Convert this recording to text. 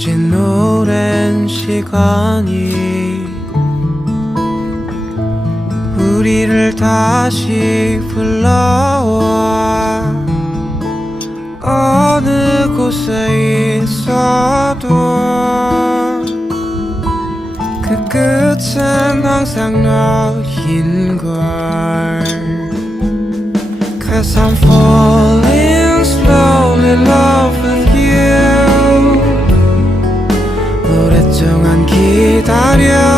잊은 오랜 시간이 우리를 다시 불러와. 어느 곳에 있어도 그 끝은 항상 너인걸. Cause I'm falling slowly in love with you. 오랫동안 기다려